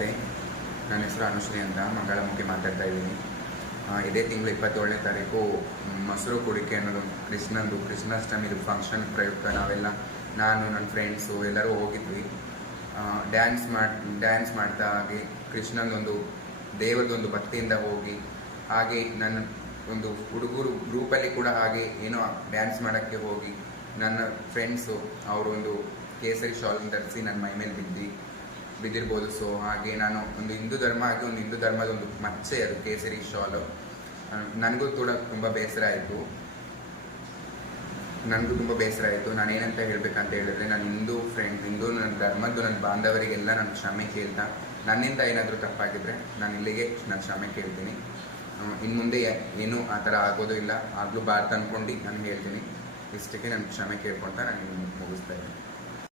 ನಮಸ್ತೆ ನನ್ನ ಹೆಸರು ಅನುಶ್ರೀ ಅಂತ ಮಂಗಳಮುಖಿ ಮಾತಾಡ್ತಾ ಇದ್ದೀನಿ ಇದೇ ತಿಂಗಳು ಇಪ್ಪತ್ತೇಳನೇ ತಾರೀಕು ಮೊಸರು ಕುಡಿಕೆ ಅನ್ನೋದು ಕೃಷ್ಣಂದು ಕೃಷ್ಣಾಷ್ಟಮಿದು ಫಂಕ್ಷನ್ ಪ್ರಯುಕ್ತ ನಾವೆಲ್ಲ ನಾನು ನನ್ನ ಫ್ರೆಂಡ್ಸು ಎಲ್ಲರೂ ಹೋಗಿದ್ವಿ ಡ್ಯಾನ್ಸ್ ಮಾಡಿ ಡ್ಯಾನ್ಸ್ ಮಾಡ್ತಾ ಹಾಗೆ ಕೃಷ್ಣನೊಂದು ದೇವರದೊಂದು ಭಕ್ತಿಯಿಂದ ಹೋಗಿ ಹಾಗೆ ನನ್ನ ಒಂದು ಹುಡುಗರು ಗ್ರೂಪಲ್ಲಿ ಕೂಡ ಹಾಗೆ ಏನೋ ಡ್ಯಾನ್ಸ್ ಮಾಡೋಕ್ಕೆ ಹೋಗಿ ನನ್ನ ಫ್ರೆಂಡ್ಸು ಅವರೊಂದು ಕೇಸರಿ ಶಾಲನ್ನು ಧರಿಸಿ ನನ್ನ ಮೈ ಮೇಲೆ ಬಿದ್ದು ಬಿದ್ದಿರ್ಬೋದು ಸೊ ಹಾಗೆ ನಾನು ಒಂದು ಹಿಂದೂ ಧರ್ಮ ಆಗಿ ಒಂದು ಹಿಂದೂ ಧರ್ಮದ ಒಂದು ಮಚ್ಚೆ ಅದು ಕೇಸರಿ ಶಾಲು ನನಗೂ ಕೂಡ ತುಂಬ ಬೇಸರ ಆಯಿತು ನನಗೂ ತುಂಬ ಬೇಸರ ಆಯಿತು ನಾನು ಏನಂತ ಹೇಳಬೇಕಂತ ಹೇಳಿದ್ರೆ ನಾನು ಹಿಂದೂ ಫ್ರೆಂಡ್ ಹಿಂದೂ ನನ್ನ ಧರ್ಮದ್ದು ನನ್ನ ಬಾಂಧವರಿಗೆಲ್ಲ ನಾನು ಕ್ಷಮೆ ಕೇಳ್ತಾ ನನ್ನಿಂದ ಏನಾದರೂ ತಪ್ಪಾಗಿದ್ದರೆ ನಾನು ಇಲ್ಲಿಗೆ ನಾನು ಕ್ಷಮೆ ಕೇಳ್ತೀನಿ ಇನ್ನು ಮುಂದೆ ಏನು ಆ ಥರ ಆಗೋದು ಇಲ್ಲ ಆಗಲೂ ಬಾರ್ದು ಅಂದ್ಕೊಂಡು ನಾನು ಹೇಳ್ತೀನಿ ಇಷ್ಟಕ್ಕೆ ನಾನು ಕ್ಷಮೆ ಕೇಳ್ಕೊಳ್ತಾ ನಾನು ಮುಗಿಸ್ತಾ ಇದ್ದೀನಿ